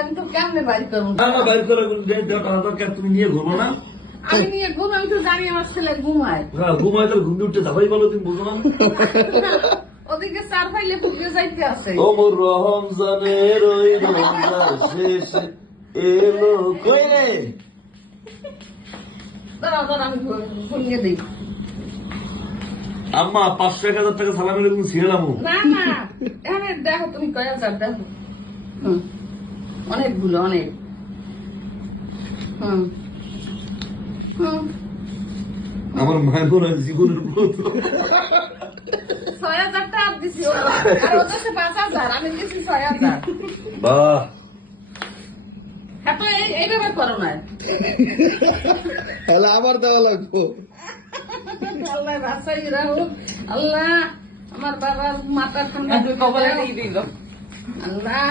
আমি তো কেমনে বাইর করবো? না না বাইর করে টাকা দরকার, তুমি নিয়ে ঘুমো না। আমি নিয়ে ঘুম, আমি তো জানি আমার ছেলে ঘুমায়। হ্যাঁ ঘুমায়, তাহলে ঘুম দিয়ে উঠতে যাবাই বলো, তুমি বুঝো না। ওদিকে চার ফাইলে পুকুরে যাইতে আছে। ওমর রমজানের ওই রমজান শেষে এলো কই রে। দাঁড়াও দাঁড়াও, আমি ঘুমিয়ে দিই। আম্মা 500-1000 টাকা সালামি লেগে ছিলাম। না না, এখানে দেখো তুমি কয় হাজার দেখো। অনেকগুলো, অনেক। আমার মায়ের মনে হয় জীবনের ব্রত। 6,000 টাকা দিছি, আর ওদের 5,000, আমি দিছি 6,000। বাহ, হ্যাঁ তো এইভাবে করো না। তাহলে আবার দেওয়া লাগবো। আল্লাহ বাসাই রাখো, আল্লাহ আমার বাবার মাথা ঠান্ডা কবলে দিয়ে দিল। আল্লাহ